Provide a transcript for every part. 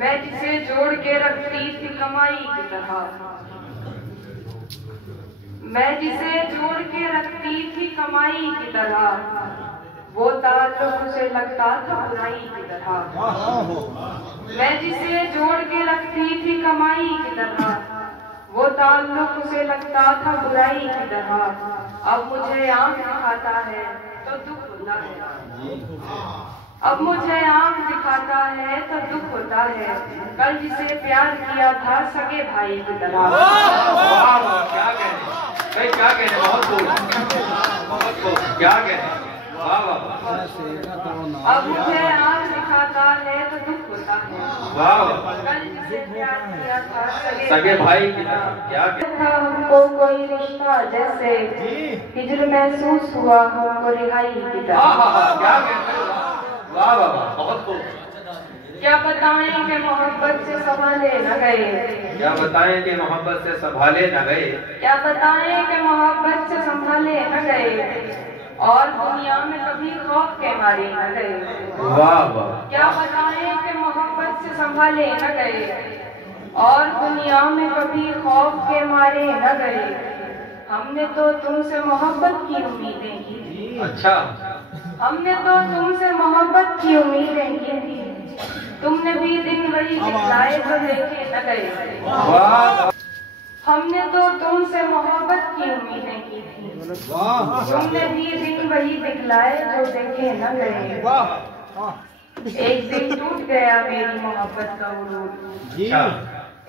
मैं जिसे जोड़ के रखती थी कमाई की तरह, मैं जिसे जोड़ के रखती थी कमाई की तरह, वो ताल्लुक उसे लगता था बुराई की तरह। मैं जिसे जोड़ के रखती थी कमाई की तरह, वो ताल्लुक उसे लगता था बुराई की तरह। अब मुझे आंख दिखाता है तो दुख होता है, अब मुझे आंख दिखाता है तो दुख होता है। कल जिसे प्यार किया था सगे भाई की तरह। क्या कहने, क्या कहने, बहुत खूब, क्या कहने, वाह वाह। अब मुझे आंख दिखाता है तो दुख होता है, वाह। कल जिसे प्यार किया था सगे भाई की तरह। क्या था हमको कोई रिश्ता जैसे हिजर महसूस हुआ हमको रिहाई की तरह। क्या कहते, वाह वाह वाह, बहुत खूब। क्या बताएं कि मोहब्बत से संभाले न गए, क्या बताएं कि मोहब्बत से संभाले न गए, क्या बताएं कि मोहब्बत से संभाले न गए, और दुनिया में कभी खौफ के मारे न गए। वाह वाह। क्या बताएं कि मोहब्बत से संभाले न गए, और दुनिया में कभी खौफ के मारे न गए। हमने तो तुमसे मोहब्बत की उम्मीदें की थी। अच्छा। हमने तो तुमसे मोहब्बत की उम्मीदें की थी, तुमने भी दिन वही दिखलाए जो देखे न गए। वाह। हमने तो तुमसे मोहब्बत की उम्मीदें की थी, तुमने भी दिन वही दिखलाए जो देखे न गए। एक दिन टूट गया मेरी मोहब्बत का गुरूर,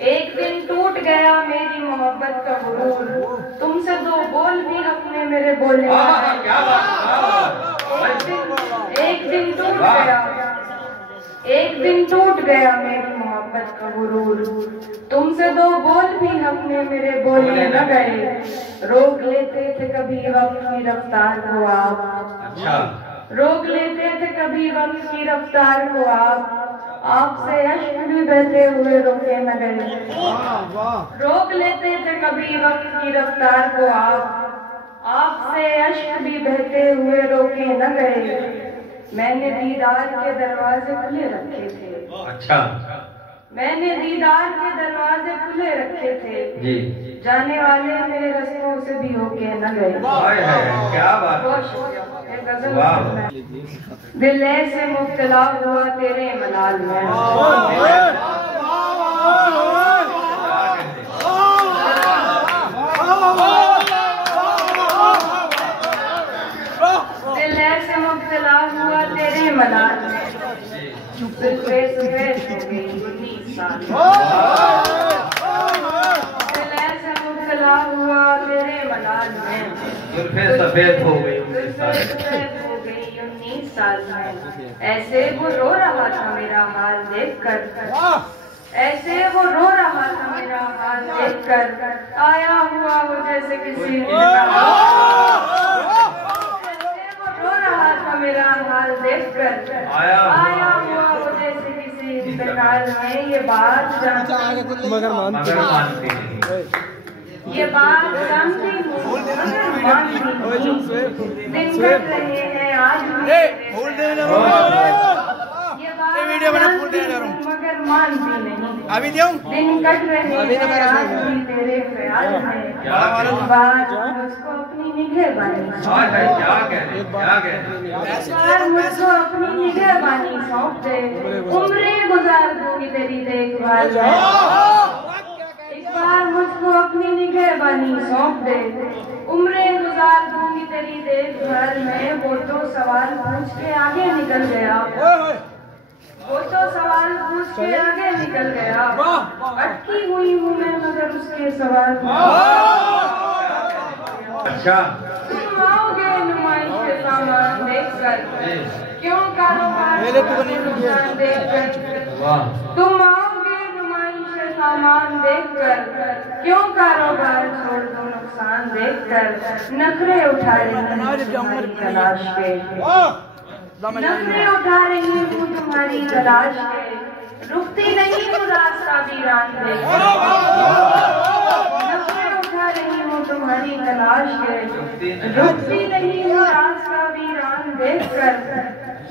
एक दिन टूट गया मेरी मोहब्बत का गुरूर। तुमसे दो बोल भी अपने मेरे बोले। एक दिन टूट गया, एक दिन टूट गया मेरी मोहब्बत का गुरूर। तुमसे दो बोल भी अपने मेरे बोले न गए। रोक लेते थे कभी वक्त की रफ्तार को आप, रोक लेते थे कभी वक्त की रफ्तार को आप, आपसे अश्क भी बहते हुए रोके न गए। रोक लेते थे कभी वक्त की रफ्तार को आप, आपसे अश्क भी बहते हुए रोके न गए। मैंने दीदार के दरवाजे खुले रखे थे। अच्छा। मैंने दीदार के दरवाजे खुले रखे थे जी। जाने वाले मेरे रास्तों से भी होके न गए। क्या बात। दिल से मुब्तला हुआ तेरे मलाल में, दिल से मुब्तला हुआ तेरे मलाल में। जुल्फे सफेद हो गई 19 साल, दिल से मुब्तला हुआ तेरे मलाल में। जुल्फे सफेद हो गई 19 साल में। ऐसे वो रो रहा था मेरा हाल देखकर, ऐसे वो रो रहा था मेरा हाल देखकर। आया हुआ वो जैसे किसी रो रहा था मेरा हाल देखकर, आया हुआ वो जैसे किसी इंतकाल में। ये बात मगर मानती ये बात जानती हूँ मगर मानती नहीं। दिन कट रहे हैं आज भी, ये बात जानती हूँ मगर मानती नहीं। अभी दूं दिन कट रहे हैं आज भी तेरे ख्याल में। इस बार मुझको अपनी निगहबानी, इस बार मुझको अपनी निगहबानी सौंप दे। उम्रें गुजार दूंगी तेरी देखभाल में, इस बार मुझको अपनी निगहबानी सौंप दे। उम्रें गुजार दूंगी तेरी देखभाल में। वो तो सवाल पूछ के आगे निकल गया, वो तो सवाल पूछ के आगे निकल गया। अटकी हुई हूँ मैं मगर उसके सवाल। अच्छा। तुम आओगे नुमाइश के सामान देखकर, क्यों कारोबार नुकसान देखकर। तुम आओगे नुमाइश के सामान देखकर, क्यों कारोबार छोड़ दो नुकसान देखकर। नखरे उठा रही हूँ तुम्हारी तलाश के, नखरे उठा रही हूँ तुम्हारी तलाश के। रुकती नहीं हूँ रास्ता वीरान देखकर, नखरे उठा रही हूँ तुम्हारी तलाश के। रुकती नहीं हूँ रास्ता वीरान देखकर।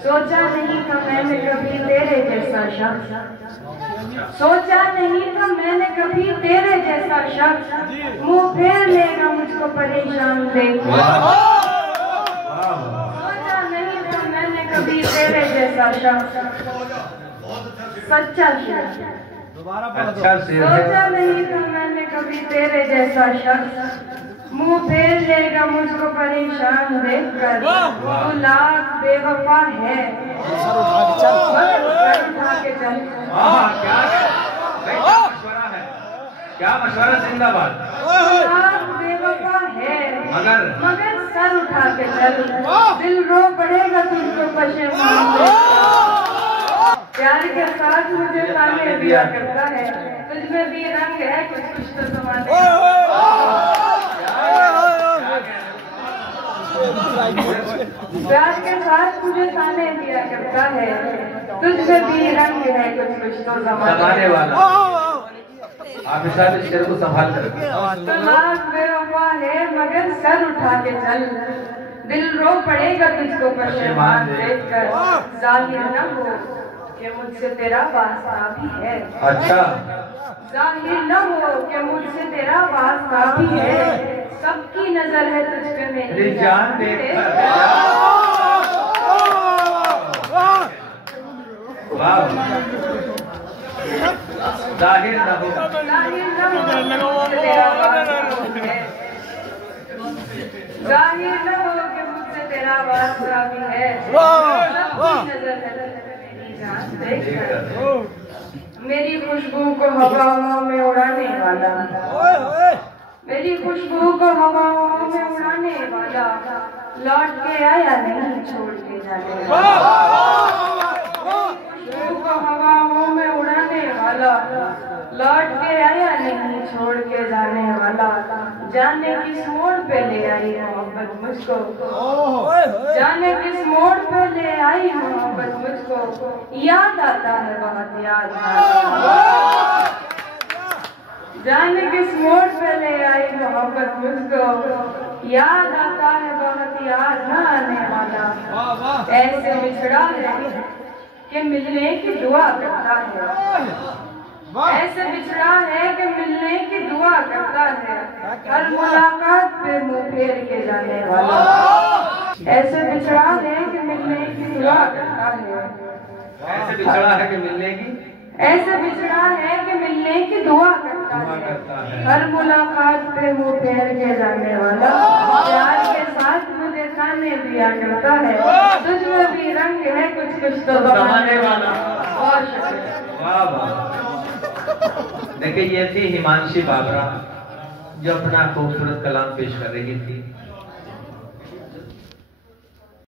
सोचा नहीं था मैंने कभी तेरे जैसा शख्स, सोचा नहीं था मैंने कभी तेरे जैसा शख्स मुंह फेर लेगा मुझको परेशान देख। सोचा नहीं था मैंने कभी तेरे जैसा शख्स, सच्चा शेर। अच्छा शेर है। सोचा नहीं था मैंने कभी तेरे जैसा शख्स मुंह फेर लेगा मुझको परेशान देखकर। तू लाख बेवफा है सर उठा के चल। क्या मशवरा जिंदाबाद। लाख बेवफा है मगर सर उठा के चल। दिल रो पड़ेगा तुझको पशेमान। प्यार के साथ मुझे ताने दिया करता है, तुझमें भी रंग है कुछ कुछ तो समाने। प्यार के साथ मुझे ताने दिया करता है, तुझमें भी रंग है कुछ कुछ तो जमाने वाला। आप इस शेर को संभाल कर तो लाख बेवफा है मगर सर उठा के चल। दिल रो पड़ेगा तुझको पशेमान देखकर। जाहिर न हो कि मुझसे तेरा वास्ता भी है। अच्छा। जाहिर न हो कि मुझसे तेरा वास्ता भी है। सबकी नजर है तुझ पे मेरी जान देखकर। जाहिर न हो तेरा वास्ता है। जाहिर न हो कि मुझसे तेरा वास्ता भी है। सबकी नजर है मेरी खुशबू को हवाओं में उड़ाने वाला, मेरी खुशबू को हवाओं में उड़ाने वाला लौट के आया नहीं छोड़ के जाने वाला। खुशबू को हवाओं में उड़ाने वाला लौट के आया नहीं छोड़ के जाने वाला। जाने किस मोड़ पे ले आई मोहब्बत मुझको, जाने किस मोड़ पे ले आई मोहब्बत मुझको। याद आता है बहुत याद जाने किस मोड़ पे ले आई मोहब्बत मुझको। याद आता है बहुत याद न आने वाला। ऐसे बिछड़ा है कि मिलने की दुआ करता है। ऐसे बिछड़ा है कि मिलने की दुआ करता है। हर मुलाकात पे मुंह फेर के जाने वाला। ऐसे बिछड़ा है कि मिलने की दुआ करता है। ऐसे बिछड़ा है कि मिलने की, ऐसे बिछड़ा है कि मिलने की दुआ करता है। हर मुलाकात पे मुंह फेर के जाने वाला। प्यार के साथ मुझे ताने दिया करता है, तुझमें भी रंग है कुछ कुछ तो जमाने वाला। बहुत शुक्रिया। वाह वाह। देखिए ये थी हिमांशी बाबरा जो अपना खूबसूरत कलाम पेश कर रही थी।